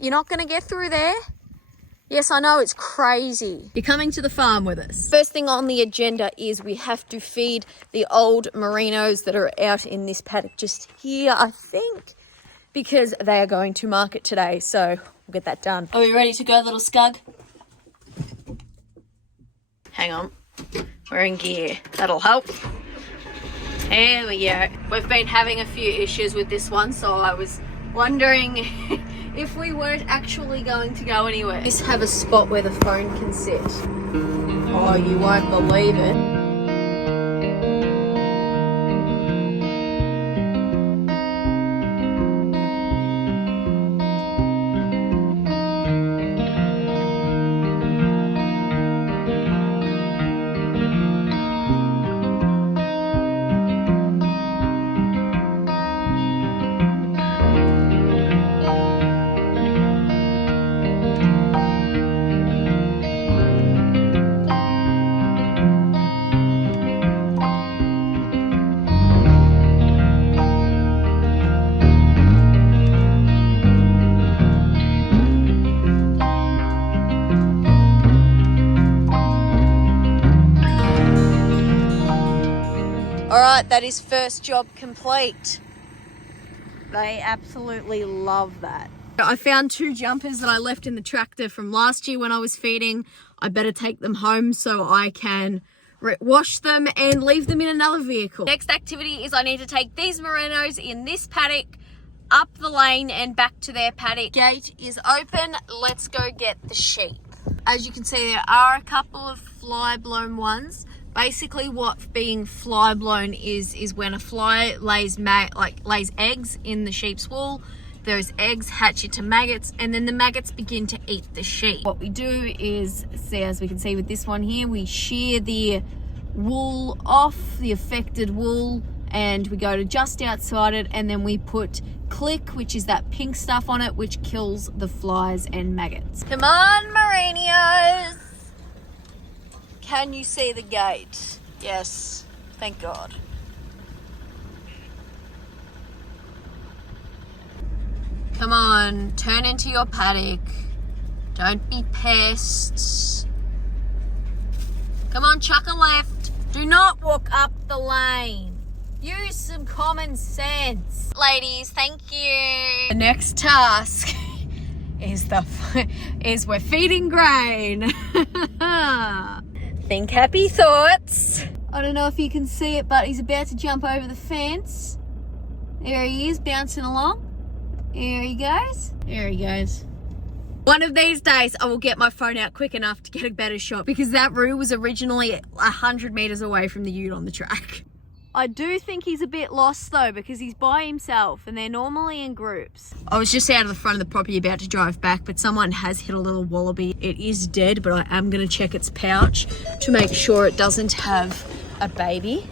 You're not going to get through there? Yes, I know, it's crazy. You're coming to the farm with us. First thing on the agenda is we have to feed the old Merinos that are out in this paddock just here, I think, because they are going to market today. So we'll get that done. Are we ready to go, little scug? Hang on. We're in gear. That'll help. There we go. We've been having a few issues with this one, so I was wondering if we weren't actually going to go anywhere. Just have a spot where the phone can sit. Oh, you won't believe it. Alright, that is first job complete. They absolutely love that. I found 2 jumpers that I left in the tractor from last year when I was feeding. I better take them home so I can wash them and leave them in another vehicle. Next activity is I need to take these Merinos in this paddock up the lane and back to their paddock. Gate is open. Let's go get the sheep. As you can see, there are a couple of fly-blown ones. Basically, what being fly blown is when a fly lays eggs in the sheep's wool. Those eggs hatch into maggots, and then the maggots begin to eat the sheep. What we do is, as we can see with this one here, we shear the wool off, the affected wool, and we go to just outside it, and then we put Click, which is that pink stuff on it, which kills the flies and maggots. Come on, Merinos! Can you see the gate? Yes, thank God. Come on, turn into your paddock. Don't be pests. Come on, chuck a left. Do not walk up the lane. Use some common sense. Ladies, thank you. The next task is we're feeding grain. Think happy thoughts. I don't know if you can see it, but he's about to jump over the fence. There he is, bouncing along. There he goes. There he goes. One of these days, I will get my phone out quick enough to get a better shot, because that roo was originally 100 meters away from the ute on the track. I do think he's a bit lost though, because he's by himself and they're normally in groups. I was just out of the front of the property about to drive back, but someone has hit a little wallaby. It is dead, but I am going to check its pouch to make sure it doesn't have a baby.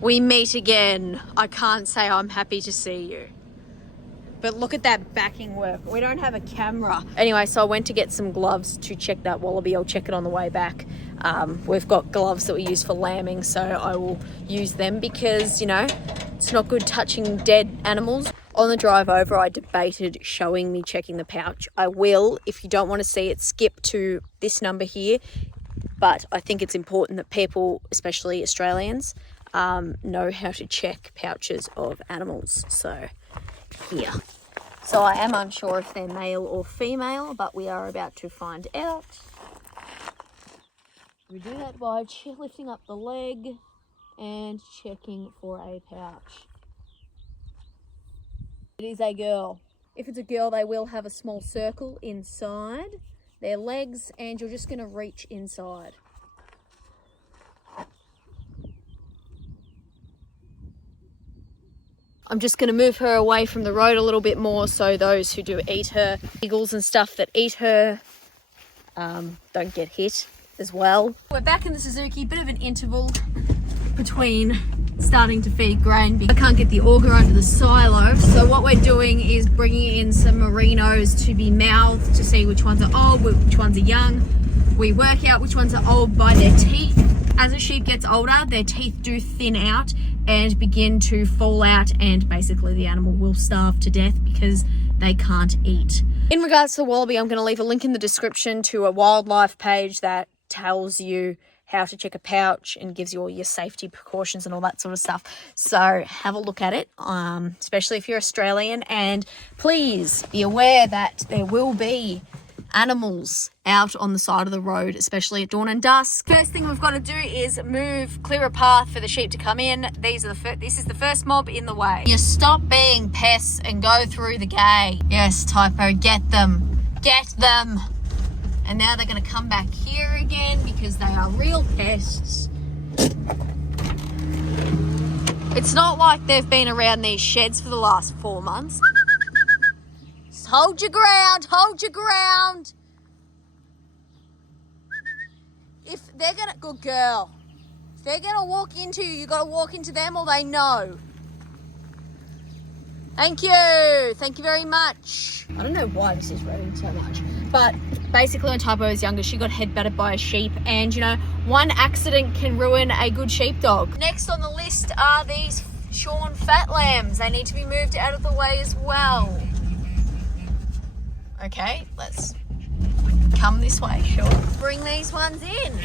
We meet again. I can't say I'm happy to see you. But look at that backing work. We don't have a camera. Anyway, so I went to get some gloves to check that wallaby. I'll check it on the way back. We've got gloves that we use for lambing, so I will use them because, you know, it's not good touching dead animals. On the drive over, I debated showing me checking the pouch. I will. If you don't want to see it, skip to this number here. But I think it's important that people, especially Australians, know how to check pouches of animals. So here. So I am unsure if they're male or female, but we are about to find out. We do that by lifting up the leg and checking for a pouch. It is a girl. If it's a girl, they will have a small circle inside their legs, and you're just going to reach inside. I'm just going to move her away from the road a little bit more so those who do eat her, eagles and stuff that eat her, don't get hit as well. We're back in the Suzuki, bit of an interval between starting to feed grain because I can't get the auger under the silo. So what we're doing is bringing in some Merinos to be mouthed to see which ones are old, which ones are young. We work out which ones are old by their teeth. As a sheep gets older, their teeth do thin out and begin to fall out, and basically the animal will starve to death because they can't eat. In regards to the wallaby, I'm going to leave a link in the description to a wildlife page that tells you how to check a pouch and gives you all your safety precautions and all that sort of stuff. So have a look at it, especially if you're Australian. And please be aware that there will be animals out on the side of the road, especially at dawn and dusk. First thing we've got to do is clear a path for the sheep to come in. This is the first mob in the way. You stop being pests and go through the gate. Yes, Typo, get them. Get them. And now they're going to come back here again because they are real pests. It's not like they've been around these sheds for the last 4 months. Just hold your ground, hold your ground. If they're going to, good girl. If they're going to walk into you, you got to walk into them or they know. Thank you. Thank you very much. I don't know why this is raining so much, but basically when Typo was younger, she got headbutted by a sheep, and you know, one accident can ruin a good sheepdog. Next on the list are these shorn fat lambs. They need to be moved out of the way as well. Okay, let's come this way, sure. Bring these ones in.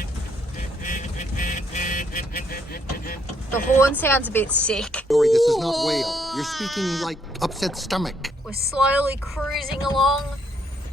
The horn sounds a bit sick. Sorry, this is not whale. You're speaking like upset stomach. We're slowly cruising along,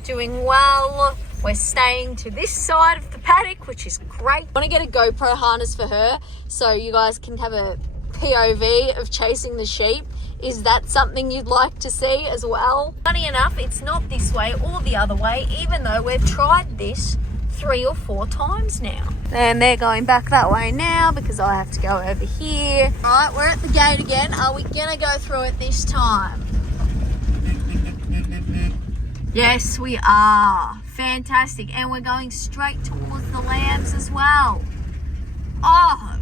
doing well. We're staying to this side of the paddock, which is great. I want to get a GoPro harness for her so you guys can have a POV of chasing the sheep. Is that something you'd like to see as well? Funny enough, it's not this way or the other way, even though we've tried this 3 or 4 times now. And they're going back that way now because I have to go over here. All right, we're at the gate again. Are we gonna go through it this time? Yes, we are. Fantastic. And we're going straight towards the lambs as well. Oh,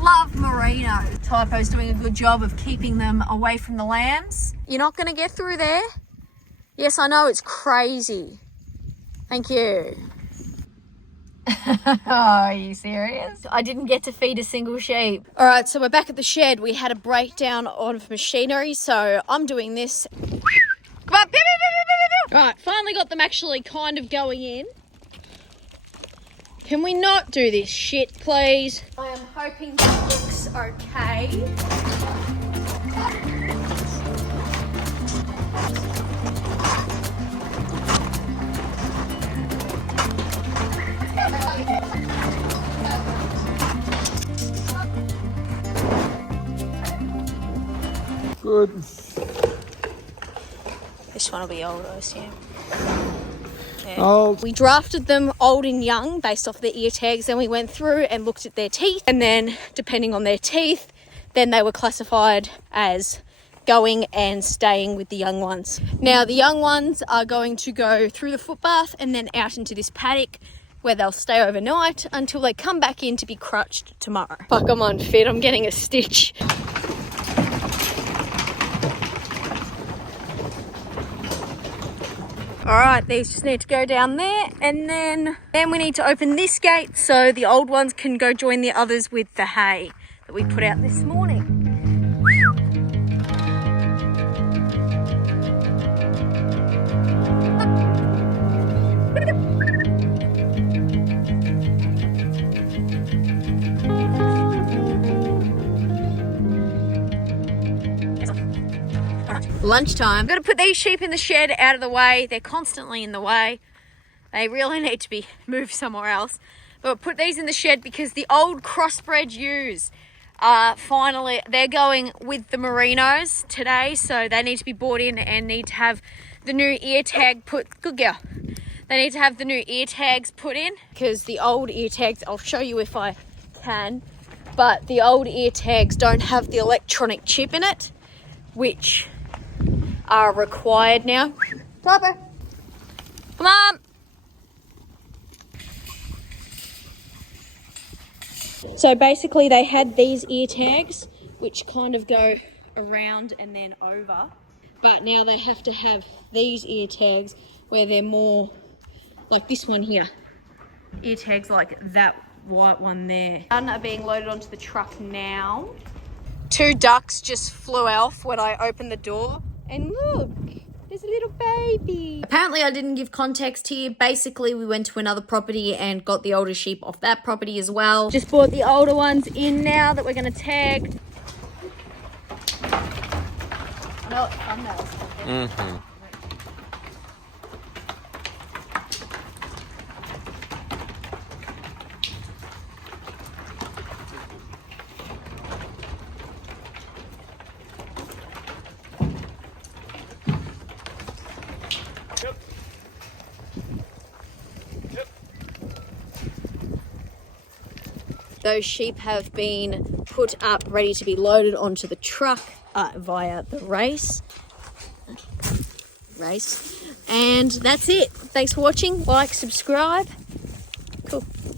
love Merino. Typo's doing a good job of keeping them away from the lambs. You're not gonna get through there? Yes, I know, it's crazy. Thank you. Oh, are you serious? I didn't get to feed a single sheep. All right, so we're back at the shed. We had a breakdown of machinery, so I'm doing this. Come on. All right, finally got them actually kind of going in. Can we not do this shit, please? I am hoping that looks okay. Good. This one will be old, I assume. Yeah. Old. We drafted them old and young based off their ear tags, and we went through and looked at their teeth, and then depending on their teeth, then they were classified as going and staying with the young ones. Now the young ones are going to go through the footpath and then out into this paddock where they'll stay overnight until they come back in to be crutched tomorrow. Fuck, I'm unfit, I'm getting a stitch. All right, these just need to go down there, and then we need to open this gate so the old ones can go join the others with the hay that we put out this morning. Lunchtime. I'm going to put these sheep in the shed out of the way. They're constantly in the way. They really need to be moved somewhere else. But we'll put these in the shed because the old crossbred ewes are finally, they're going with the Merinos today. So they need to be brought in and need to have the new ear tag put, good girl. They need to have the new ear tags put in because the old ear tags, I'll show you if I can, but the old ear tags don't have the electronic chip in it, which are required now. Typo, come on. So basically they had these ear tags which kind of go around and then over, but now they have to have these ear tags where they're more like this one here. Ear tags like that white one there. None are being loaded onto the truck now. 2 ducks just flew off when I opened the door. And look, there's a little baby. Apparently I didn't give context here. Basically we went to another property and got the older sheep off that property as well. Just brought the older ones in now that we're going to tag. I know it's thumbnails. Mm-hmm. Those sheep have been put up, ready to be loaded onto the truck via the race. And that's it. Thanks for watching. Like, subscribe,